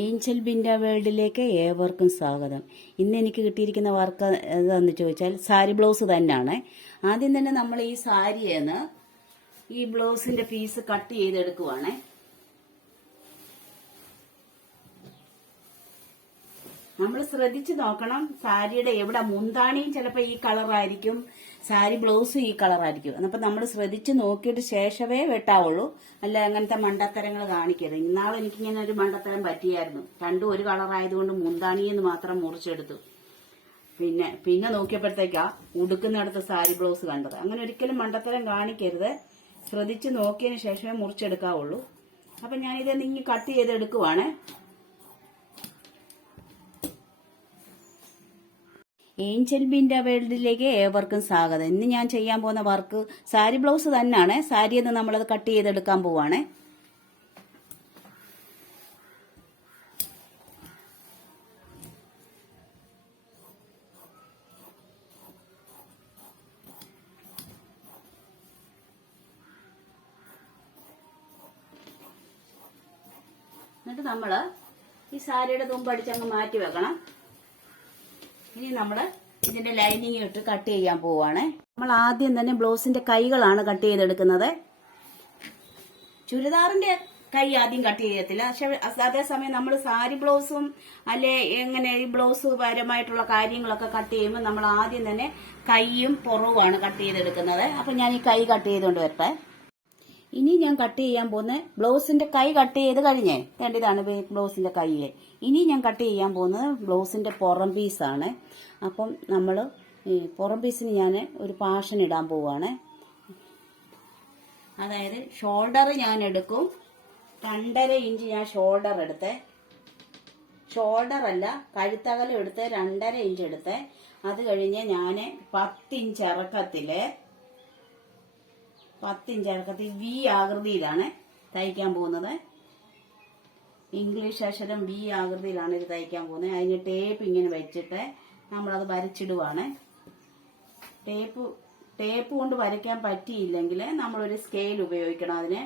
Angel Binda വേൾഡിലേക്ക് ഏവർക്കും സ്വാഗതം. ഇന്ന് എനിക്ക് കിട്ടിയിരിക്കുന്ന വർക്ക് എന്താണെന്ന് ചോദിച്ചാൽ സാരി ബ്ലൗസ് തന്നെയാണ്. ആദ്യം തന്നെ നമ്മൾ ഈ സാരിയെന്ന് ഈ ബ്ലൗസിന്റെ പീസ് കട്ട് ചെയ്തെടുക്കുവാണേ. നമ്മൾ ശ്രദ്ധിച്ചു നോക്കണം. സാരിയുടെ എവിടെ മുന്താണിയും ചിലപ്പോൾ ഈ കളറായിരിക്കും. സാരി ബ്ലൗസും ഈ കളറായിരിക്കും. അപ്പം നമ്മൾ ശ്രദ്ധിച്ച് നോക്കിയിട്ട് ശേഷമേ വെട്ടാവുള്ളൂ. അല്ല അങ്ങനത്തെ മണ്ടത്തരങ്ങൾ കാണിക്കരുത്. ഇന്നാൾ എനിക്കിങ്ങനെ ഒരു മണ്ടത്തരം പറ്റിയായിരുന്നു. രണ്ടും ഒരു കളറായതുകൊണ്ട് മുന്താണിയെന്ന് മാത്രം മുറിച്ചെടുത്തു. പിന്നെ പിന്നെ നോക്കിയപ്പോഴത്തേക്കാ ഉടുക്കുന്നിടത്ത് സാരി ബ്ലൗസ് കണ്ടത്. അങ്ങനെ ഒരിക്കലും മണ്ടത്തരം കാണിക്കരുത്. ശ്രദ്ധിച്ച് നോക്കിയതിന് ശേഷമേ മുറിച്ചെടുക്കാവുള്ളൂ. അപ്പം ഞാനിത് നിങ്ങൾ കട്ട് ചെയ്തെടുക്കുവാണേ. ഏഞ്ചൽ ബിൻഡ വേൾഡിലേക്ക് ഏവർക്കും സ്വാഗതം. ഇന്ന് ഞാൻ ചെയ്യാൻ പോകുന്ന വർക്ക് സാരി ബ്ലൗസ് തന്നെയാണ്. സാരി എന്ന് നമ്മളത് കട്ട് ചെയ്തെടുക്കാൻ പോവാണ്. എന്നിട്ട് നമ്മൾ ഈ സാരിയുടെ തുമ്പടിച്ചങ്ങ് മാറ്റി വെക്കണം. ഇനി നമ്മൾ ഇതിന്റെ ലൈനിങ് ഇട്ട് കട്ട് ചെയ്യാൻ പോവാണ്. നമ്മൾ ആദ്യം തന്നെ ബ്ലൗസിന്റെ കൈകളാണ് കട്ട് ചെയ്തെടുക്കുന്നത്. ചുരിദാറിന്റെ കൈ ആദ്യം കട്ട് ചെയ്യത്തില്ല. പക്ഷെ അതേസമയം നമ്മൾ സാരി ബ്ലൗസും അല്ലെ എങ്ങനെ ഈ ബ്ലൗസ് പരമായിട്ടുള്ള കാര്യങ്ങളൊക്കെ കട്ട് ചെയ്യുമ്പോൾ നമ്മൾ ആദ്യം തന്നെ കൈയും പുറവുമാണ് കട്ട് ചെയ്തെടുക്കുന്നത്. അപ്പൊ ഞാൻ ഈ കൈ കട്ട് ചെയ്തുകൊണ്ട് വരട്ടെ. ഇനി ഞാൻ കട്ട് ചെയ്യാൻ പോകുന്ന ബ്ലൗസിന്റെ കൈ കട്ട് ചെയ്ത് കഴിഞ്ഞേ. രണ്ടിതാണ് ബ്ലൗസിന്റെ കൈയിൽ. ഇനി ഞാൻ കട്ട് ചെയ്യാൻ പോകുന്നത് ബ്ലൗസിന്റെ പുറം പീസാണ് അപ്പം നമ്മൾ പുറം പീസിന് ഞാൻ ഒരു പാഷൻ ഇടാൻ പോവുകയാണ് അതായത് ഷോൾഡർ ഞാൻ എടുക്കും. രണ്ടര ഇഞ്ച് ഞാൻ ഷോൾഡർ എടുത്തേ. ഷോൾഡർ അല്ല കഴുത്തകലം എടുത്ത് രണ്ടര ഇഞ്ച് എടുത്ത്. അത് കഴിഞ്ഞ് ഞാൻ പത്തിഞ്ച് ഇറക്കത്തിൽ പത്തിഞ്ച് ഇറക്കത്തിൽ വി ആകൃതിയിലാണ് തയ്ക്കാൻ പോകുന്നത്. ഇംഗ്ലീഷ് അക്ഷരം വി ആകൃതിയിലാണ് ഇത് തയ്ക്കാൻ പോകുന്നത്. അതിന് ടേപ്പ് ഇങ്ങനെ വെച്ചിട്ട് നമ്മളത് വരച്ചിടുവാണ്. ടേപ്പ് ടേപ്പ് കൊണ്ട് വരയ്ക്കാൻ പറ്റിയില്ലെങ്കിൽ നമ്മളൊരു സ്കെയിൽ ഉപയോഗിക്കണം അതിന്.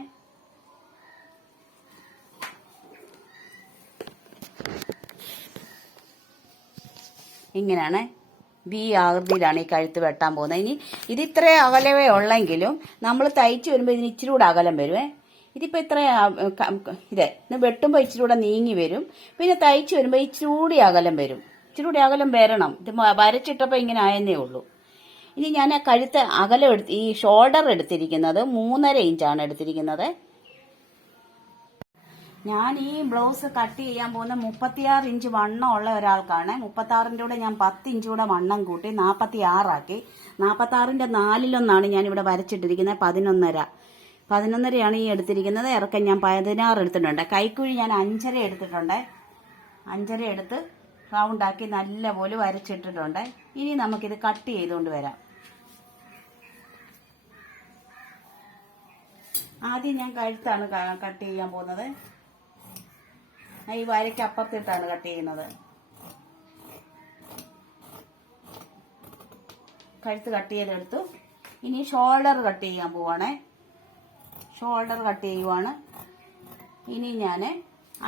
ഇങ്ങനെയാണ് വി ആകൃതിയിലാണ് ഈ കഴുത്ത് വെട്ടാൻ പോകുന്നത്. ഇനി ഇത് ഇത്ര അകലവേ ഉള്ളെങ്കിലും നമ്മൾ തയ്ച്ച് വരുമ്പോൾ ഇതിന് ഇച്ചിരി കൂടെ അകലം വരുവേ ഇതിപ്പോൾ ഇത്ര ഇതേ വെട്ടുമ്പോൾ ഇച്ചിരി കൂടെ നീങ്ങി വരും. പിന്നെ തയ്ച്ച് വരുമ്പോൾ ഇച്ചിരി കൂടി അകലം വരും. ഇച്ചിരി കൂടി അകലം വരണം. ഇത് വരച്ചിട്ടപ്പോൾ ഇങ്ങനെ ആയെന്നേ ഉള്ളൂ. ഇനി ഞാൻ കഴുത്ത് അകലം എടുത്ത് ഈ ഷോൾഡർ എടുത്തിരിക്കുന്നത് മൂന്നര ഇഞ്ചാണ് എടുത്തിരിക്കുന്നത്. ഞാൻ ഈ ബ്ലൗസ് കട്ട് ചെയ്യാൻ പോകുന്ന മുപ്പത്തിയാറ് ഇഞ്ച് വണ്ണം ഉള്ള ഒരാൾക്കാണ്. മുപ്പത്താറിന്റെ കൂടെ ഞാൻ പത്ത് ഇഞ്ച് കൂടെ വണ്ണം കൂട്ടി നാൽപ്പത്തി ആറാക്കി നാൽപ്പത്താറിന്റെ നാലിലൊന്നാണ് ഞാൻ ഇവിടെ വരച്ചിട്ടിരിക്കുന്നത് പതിനൊന്നര. പതിനൊന്നരയാണ് ഈ എടുത്തിരിക്കുന്നത് ഇറക്കം ഞാൻ പതിനാറ് എടുത്തിട്ടുണ്ട്. കൈക്കുഴി ഞാൻ അഞ്ചര എടുത്തിട്ടുണ്ട്. അഞ്ചര എടുത്ത് റൗണ്ടാക്കി നല്ലപോലെ വരച്ചിട്ടിട്ടുണ്ട്. ഇനി നമുക്കിത് കട്ട് ചെയ്തുകൊണ്ട് വരാം. ആദ്യം ഞാൻ കഴുത്താണ് കട്ട് ചെയ്യാൻ പോകുന്നത്. ഈ വരയ്ക്ക് അപ്പുറത്തിട്ടാണ് കട്ട് ചെയ്യുന്നത്. കഴുത്ത് കട്ട് ചെയ്തെടുത്തു. ഇനി ഷോൾഡർ കട്ട് ചെയ്യാൻ പോവാണേ. ഷോൾഡർ കട്ട് ചെയ്യുവാണ്. ഇനി ഞാൻ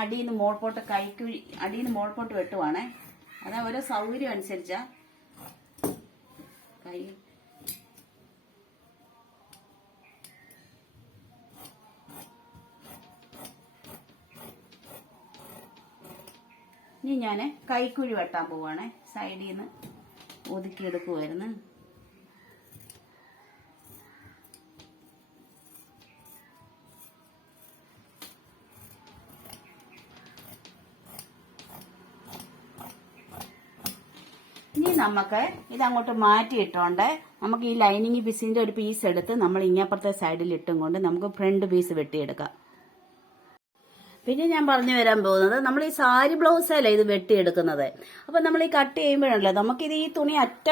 അടിയിൽ മോൾപോട്ട് കൈക്ക് അടിയിൽ മോൾപോട്ട് വെട്ടുവാണേ. അതാ ഓരോ സൗകര്യം അനുസരിച്ചാ കൈ ഇനി ഞാൻ കൈക്കുഴി വെട്ടാൻ പോവാണേ. സൈഡിൽ നിന്ന് ഒതുക്കിയെടുക്കുമായിരുന്നു ഇനി നമുക്ക് ഇതങ്ങോട്ട് മാറ്റിയിട്ടോണ്ട് നമുക്ക് ഈ ലൈനിങ് പീസിന്റെ ഒരു പീസ് എടുത്ത് നമ്മൾ ഇങ്ങപ്പുറത്തെ സൈഡിൽ ഇട്ടും കൊണ്ട് നമുക്ക് ഫ്രണ്ട് പീസ് വെട്ടിയെടുക്കാം. പിന്നെ ഞാൻ പറഞ്ഞു വരാൻ പോകുന്നത് നമ്മൾ ഈ സാരി ബ്ലൗസല്ലേ ഇത് വെട്ടിയെടുക്കുന്നത്? അപ്പൊ നമ്മൾ ഈ കട്ട് ചെയ്യുമ്പോഴല്ലോ നമുക്കിത് ഈ തുണി അറ്റ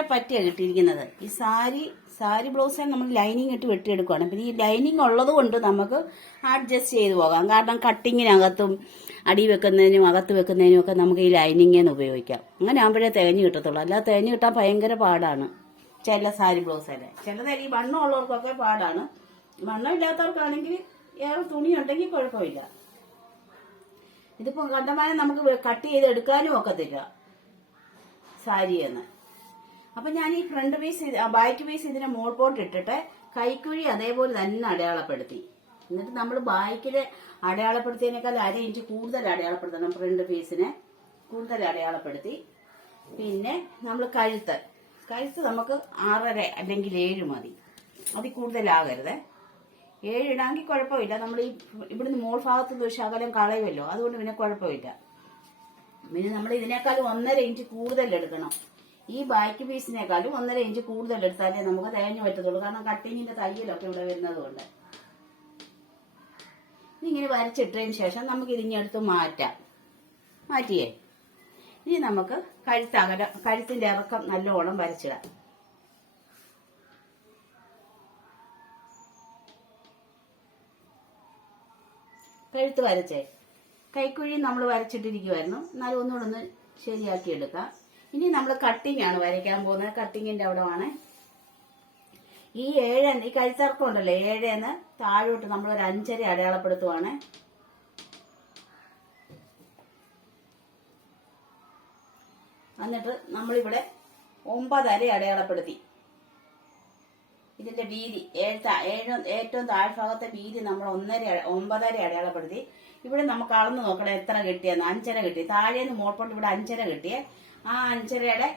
കിട്ടിയിരിക്കുന്നത്. ഈ സാരി സാരി ബ്ലൗസാണ് നമ്മൾ ലൈനിങ് ഇട്ട് വെട്ടിയെടുക്കുകയാണ് പിന്നെ ഈ ലൈനിങ് ഉള്ളത് കൊണ്ട് നമുക്ക് അഡ്ജസ്റ്റ് ചെയ്ത് പോകാം. കാരണം കട്ടിങ്ങിനകത്തും അടി വെക്കുന്നതിനും അകത്ത് വെക്കുന്നതിനും ഒക്കെ നമുക്ക് ഈ ലൈനിങ് ഉപയോഗിക്കാം. അങ്ങനെ ആകുമ്പോഴേ തേഞ്ഞ് കിട്ടത്തുള്ളൂ. അല്ലാതെ തേഞ്ഞ് കിട്ടാൻ ഭയങ്കര പാടാണ്. ചില സാരി ബ്ലൗസല്ലേ ചിലത് ഈ വണ്ണം ഉള്ളവർക്കൊക്കെ പാടാണ്. വണ്ണം ഇല്ലാത്തവർക്കാണെങ്കിൽ ഏറെ തുണി ഉണ്ടെങ്കിൽ കുഴപ്പമില്ല. ഇതിപ്പോ കണ്ടമാനം നമുക്ക് കട്ട് ചെയ്ത് എടുക്കാനും ഒക്കത്തില്ല. സാരിയെന്ന് അപ്പൊ ഞാൻ ഈ ഫ്രണ്ട് പീസ് ബാക്ക് പീസ് ഇതിനെ മോൾപോട്ട് ഇട്ടിട്ട് കൈക്കുഴി അതേപോലെ തന്നെ അടയാളപ്പെടുത്തി. എന്നിട്ട് നമ്മൾ ബാക്കിൽ അടയാളപ്പെടുത്തിയതിനേക്കാൾ അര ഇഞ്ച് കൂടുതൽ അടയാളപ്പെടുത്തണം ഫ്രണ്ട് പീസിനെ കൂടുതൽ അടയാളപ്പെടുത്തി. പിന്നെ നമ്മൾ കഴുത്ത്. കഴുത്ത് നമുക്ക് ആറര അല്ലെങ്കിൽ ഏഴ് മതി. അതിൽ കൂടുതലാകരുത്. ഏഴിടാമെങ്കിൽ കുഴപ്പമില്ല. നമ്മൾ ഈ ഇവിടുന്ന് മോൾ ഭാഗത്ത് നിന്ന് ഒരു ശകലം കളയുമല്ലോ. അതുകൊണ്ട് പിന്നെ കുഴപ്പമില്ല. പിന്നെ നമ്മൾ ഇതിനേക്കാളും ഒന്നര ഇഞ്ച് കൂടുതൽ എടുക്കണം. ഈ ബാക്ക് പീസിനേക്കാളും ഒന്നര ഇഞ്ച് കൂടുതൽ എടുത്താലേ നമുക്ക് തേഞ്ഞു പറ്റത്തുള്ളൂ. കാരണം കട്ടിങ്ങിന്റെ തയ്യലൊക്കെ ഇവിടെ വരുന്നത് കൊണ്ട് ഇങ്ങനെ വരച്ചിട്ടതിന് ശേഷം നമുക്ക് ഇതിനടുത്ത് മാറ്റാം. മാറ്റിയേ. ഇനി നമുക്ക് കഴുത്തകല കഴുത്തിന്റെ ഇറക്കം നല്ലോണം വരച്ചിടാം. കഴുത്ത് വരച്ചേ. കൈക്കുഴി നമ്മൾ വരച്ചിട്ടിരിക്കുമായിരുന്നു എന്നാലും ഒന്നുകൂടെ ഒന്ന് ശരിയാക്കി എടുക്കാം. ഇനി നമ്മൾ കട്ടിംഗ് ആണ് വരയ്ക്കാൻ പോകുന്നത്. കട്ടിങ്ങിന്റെ അവിടെ ആണ് ഈ ഏഴ് ഈ കഴുത്തിറക്കം ഉണ്ടല്ലോ ഏഴെന്ന് താഴോട്ട് നമ്മൾ ഒരു അഞ്ചര അടയാളപ്പെടുത്തുവാണ്. എന്നിട്ട് നമ്മളിവിടെ ഒമ്പതര അടയാളപ്പെടുത്തി. ഇതിന്റെ വീതി. ഏറ്റവും താഴ്ഭാഗത്തെ വീതി നമ്മൾ ഒന്നര ഒമ്പതര അടയാളപ്പെടുത്തി. ഇവിടെ നമുക്ക് അളന്ന് നോക്കണം എത്ര കിട്ടിയെന്ന് അഞ്ചര കിട്ടി. താഴേന്ന് മോൾപ്പോട്ട് ഇവിടെ അഞ്ചര കിട്ടിയേ. ആ അഞ്ചരയുടെ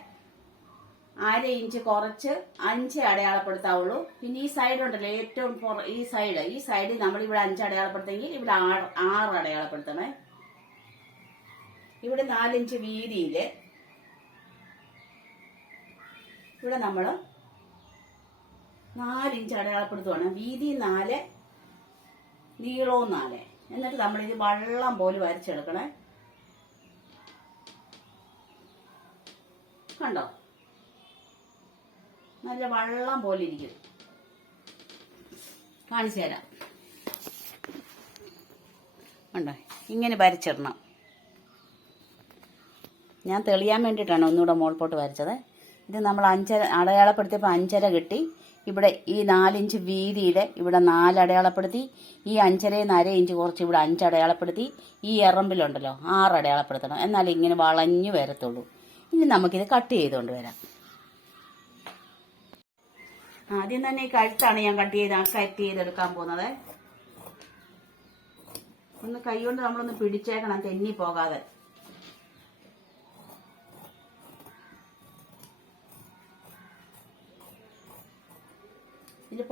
അര ഇഞ്ച് കുറച്ച് അഞ്ച് അടയാളപ്പെടുത്താവുള്ളൂ. പിന്നെ ഈ സൈഡ് ഉണ്ടല്ലോ ഏറ്റവും ഈ സൈഡ് ഈ സൈഡിൽ നമ്മൾ ഇവിടെ അഞ്ച് അടയാളപ്പെടുത്തെങ്കിൽ ഇവിടെ ആറ് ആറ് അടയാളപ്പെടുത്തണേ. ഇവിടെ നാലിഞ്ച് വീതിയിൽ ഇവിടെ നമ്മൾ നാലിഞ്ച് അടയാളപ്പെടുത്തുവാണ്. വീതി നാല് നീളവും നാല്. എന്നിട്ട് നമ്മൾ നമ്മളിത് വള്ളം പോലെ വരച്ചെടുക്കണേ. കണ്ടോ? നല്ല വള്ളം പോലെ ഇരിക്കും. കാണിച്ചു തരാം. കണ്ടോ? ഇങ്ങനെ വരച്ചിടണം. ഞാൻ തെളിയാൻ വേണ്ടിയിട്ടാണ് ഒന്നുകൂടെ മോൾപോട്ട് വരച്ചത്. ഇത് നമ്മൾ അഞ്ചര അടയാളപ്പെടുത്തിയപ്പോൾ അഞ്ചര കിട്ടി. ഇവിടെ ഈ നാലിഞ്ച് വീതിയിൽ ഇവിടെ നാല് അടയാളപ്പെടുത്തി ഈ അഞ്ചരയിൽ അര ഇഞ്ച് കുറച്ച് ഇവിടെ അഞ്ച് അടയാളപ്പെടുത്തി ഈ എറമ്പിലുണ്ടല്ലോ ആറ് അടയാളപ്പെടുത്തണം എന്നാൽ ഇങ്ങനെ വളഞ്ഞു വരത്തുള്ളൂ. ഇനി നമുക്കിത് കട്ട് ചെയ്തുകൊണ്ട് വരാം. ആദ്യം തന്നെ ഈ കഴുത്താണ് ഞാൻ കട്ട് ചെയ്ത് കട്ട് ചെയ്തെടുക്കാൻ പോകുന്നത്. ഒന്ന് കൈ കൊണ്ട് നമ്മളൊന്ന് പിടിച്ചേക്കണം തെന്നി പോകാതെ.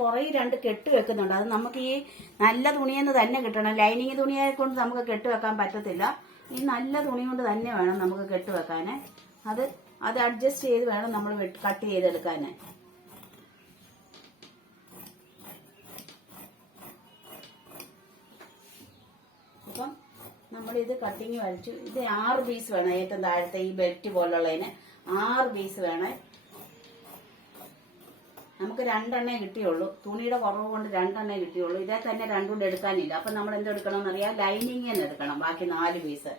പുറകിൽ രണ്ട് കെട്ട് വെക്കുന്നുണ്ട്. അത് നമുക്ക് ഈ നല്ല തുണിയെന്ന് തന്നെ കിട്ടണം. ലൈനിങ് തുണിയെ കൊണ്ട് നമുക്ക് കെട്ട് വെക്കാൻ പറ്റത്തില്ല. ഈ നല്ല തുണി കൊണ്ട് തന്നെ വേണം നമുക്ക് കെട്ട് വെക്കാൻ അത് അത് അഡ്ജസ്റ്റ് ചെയ്ത് വേണം നമ്മൾ കട്ട് ചെയ്തെടുക്കാൻ അപ്പം നമ്മളിത് കട്ടിങ് വലിച്ചു. ഇത് ആറ് പീസ് വേണം. ഏറ്റവും താഴത്തെ ഈ ബെൽറ്റ് പോലുള്ളതിന് ആറ് പീസ് വേണേ. നമുക്ക് രണ്ടെണ്ണേ കിട്ടിയുള്ളൂ. തുണിയുടെ കുറവ് കൊണ്ട് രണ്ടെണ്ണേ കിട്ടിയുള്ളൂ. ഇതേ തന്നെ രണ്ടും എടുക്കാനില്ല. അപ്പൊ നമ്മൾ എന്തെടുക്കണം എന്നറിയാം ലൈനിങ് തന്നെ എടുക്കണം. ബാക്കി നാല് പീസ്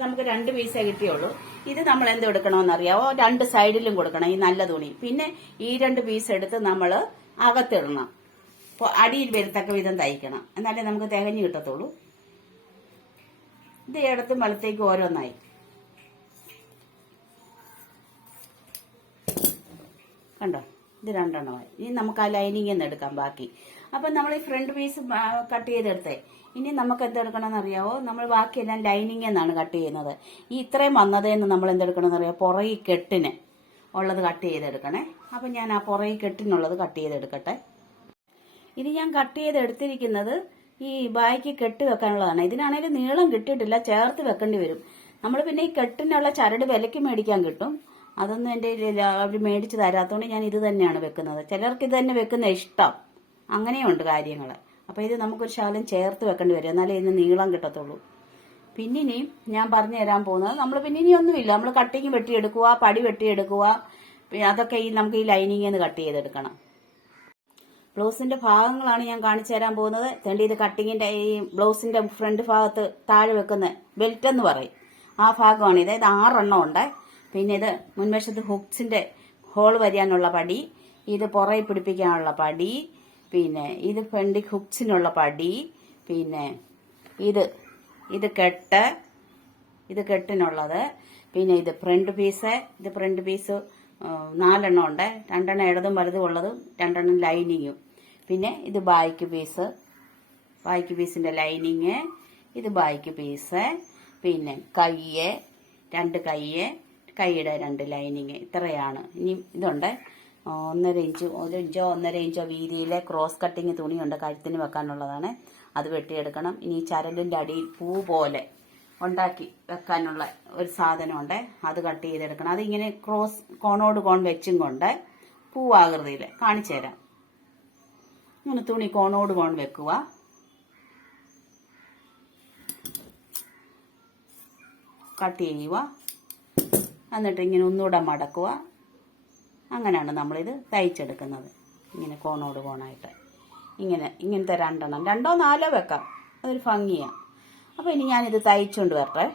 നമുക്ക് രണ്ട് പീസേ കിട്ടിയുള്ളൂ. ഇത് നമ്മൾ എന്ത് എടുക്കണമെന്നറിയാവോ രണ്ട് സൈഡിലും കൊടുക്കണം. ഈ നല്ല തുണി. പിന്നെ ഈ രണ്ട് പീസ് എടുത്ത് നമ്മൾ അകത്തിടണം. അടിയിൽ വരത്തക്ക വിധം തയ്ക്കണം. എന്നാലേ നമുക്ക് തികഞ്ഞു കിട്ടത്തുള്ളൂ. ഇത് ഇടത്തും വലത്തേക്കും ഓരോന്നായി. കണ്ടോ? ഇത് രണ്ടെണ്ണമായി. ഇനി നമുക്ക് ആ ലൈനിങ് എന്ന് എടുക്കാം ബാക്കി. അപ്പം നമ്മൾ ഈ ഫ്രണ്ട് പീസ് കട്ട് ചെയ്തെടുത്തേ. ഇനി നമുക്ക് എന്തെടുക്കണമെന്ന് അറിയാവോ? നമ്മൾ ബാക്കിയെല്ലാം ലൈനിങ് എന്നാണ് കട്ട് ചെയ്യുന്നത്. ഈ ഇത്രയും വന്നതെന്ന് നമ്മൾ എന്തെടുക്കണമെന്ന് അറിയാം പുറകെ കെട്ടിന് ഉള്ളത് കട്ട് ചെയ്തെടുക്കണേ. അപ്പം ഞാൻ ആ പുറകെ കെട്ടിനുള്ളത് കട്ട് ചെയ്തെടുക്കട്ടെ. ഇത് ഞാൻ കട്ട് ചെയ്ത് എടുത്തിരിക്കുന്നത് ഈ ബായ്ക്ക് കെട്ടി വെക്കാനുള്ളതാണ്. ഇതിനാണെങ്കിൽ നീളം കിട്ടിയിട്ടില്ല ചേർത്ത് വെക്കേണ്ടി വരും. നമ്മൾ പിന്നെ ഈ കെട്ടിനുള്ള ചരട് വിലയ്ക്ക് മേടിക്കാൻ കിട്ടും. അതൊന്നും എന്റെ അവർ മേടിച്ച് തരാത്തതുകൊണ്ട് ഞാൻ ഇത് തന്നെയാണ് വെക്കുന്നത്. ചിലർക്ക് ഇത് തന്നെ വെക്കുന്ന ഇഷ്ടം. അങ്ങനെയുണ്ട് കാര്യങ്ങൾ അപ്പോൾ ഇത് നമുക്കൊരു ശകലം ചേർത്ത് വെക്കേണ്ടി വരും. എന്നാലേ ഇതിന് നീളം കിട്ടത്തുള്ളൂ. പിന്നിനിയും ഞാൻ പറഞ്ഞു തരാൻ പോകുന്നത് നമ്മൾ പിന്നെ ഇനി ഒന്നുമില്ല. നമ്മൾ കട്ടിങ് വെട്ടിയെടുക്കുക പടി വെട്ടിയെടുക്കുക. പിന്നെ അതൊക്കെ ഈ നമുക്ക് ഈ ലൈനിങ്ങിൽ നിന്ന് കട്ട് ചെയ്തെടുക്കണം. ബ്ലൗസിന്റെ ഭാഗങ്ങളാണ് ഞാൻ കാണിച്ചു തരാൻ പോകുന്നത്. തേണ്ടി ഇത് കട്ടിങ്ങിന്റെ ഈ ബ്ലൗസിന്റെ ഫ്രണ്ട് ഭാഗത്ത് താഴെ വെക്കുന്ന ബെൽറ്റ് എന്ന് പറയും. ആ ഭാഗമാണ് ഇത്. ആറെണ്ണം ഉണ്ട്. പിന്നെ ഇത് മുൻവശത്ത് ഹുക്സിന്റെ ഹോൾ വരിയാനുള്ള പടി ഇത് പുറകെ പിടിപ്പിക്കാനുള്ള പടി പിന്നെ ഇത് ഫ്രണ്ട് ഹുക്സിനുള്ള പടി പിന്നെ ഇത് ഇത് കെട്ട് ഇത് കെട്ടിനുള്ളത് പിന്നെ ഇത് ഫ്രണ്ട് പീസ് ഇത് ഫ്രണ്ട് പീസ് നാലെണ്ണം ഉണ്ട്. രണ്ടെണ്ണം ഇടതും വലതും ഉള്ളതും രണ്ടെണ്ണം ലൈനിങ്ങും പിന്നെ ഇത് ബായ്ക്ക് പീസ്. ബായ്ക്ക് പീസിന്റെ ലൈനിങ് ഇത് ബായ്ക്ക് പീസ് പിന്നെ കയ്യ് രണ്ട് കയ്യ് കൈയുടെ രണ്ട് ലൈനിങ് ഇത്രയാണ്. ഇനി ഇതുണ്ട്. ഒന്നര ഇഞ്ച് ഒരു ഇഞ്ചോ ഒന്നര ഇഞ്ചോ വീതിയിലെ ക്രോസ് കട്ടിങ് തുണിയുണ്ട്. കഴുത്തിന് വെക്കാനുള്ളതാണ്. അത് വെട്ടിയെടുക്കണം. ഇനി ചരലിന്റെ അടിയിൽ പൂ പോലെ ഉണ്ടാക്കി വെക്കാനുള്ള ഒരു സാധനമുണ്ട്. അത് കട്ട് ചെയ്തെടുക്കണം. അതിങ്ങനെ ക്രോസ് കോണോട് കോൺ വെച്ചും കൊണ്ട് പൂവാകൃതിയിൽ കാണിച്ചു തരാം ഇങ്ങനെ തുണി കോണോട് കോൺ വെക്കുക കട്ട് ചെയ്യുക എന്നിട്ട് ഇങ്ങനെ ഒന്നുകൂടെ മടക്കുക അങ്ങനെയാണ് നമ്മളിത് തയ്ച്ചെടുക്കുന്നത്. ഇങ്ങനെ കോണോട് കോണായിട്ട്. ഇങ്ങനെ ഇങ്ങനത്തെ രണ്ടെണ്ണം. രണ്ടോ നാലോ വെക്കാം. അതൊരു ഭംഗിയാണ് അപ്പോൾ ഇനി ഞാനിത് തയ്ച്ചുകൊണ്ട് വരട്ടെ.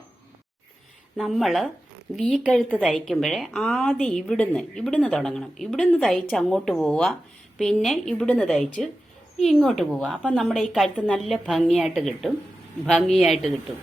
നമ്മൾ വി തയ്ക്കുമ്പോഴേ ആദ്യം ഇവിടുന്ന് ഇവിടുന്ന് തുടങ്ങണം. ഇവിടുന്ന് തയ്ച്ച് അങ്ങോട്ട് പോവുക. പിന്നെ ഇവിടുന്ന് തയ്ച്ച് ഇങ്ങോട്ട് പോവുക അപ്പം നമ്മുടെ ഈ കഴുത്ത് നല്ല ഭംഗിയായിട്ട് കിട്ടും. ഭംഗിയായിട്ട് കിട്ടും.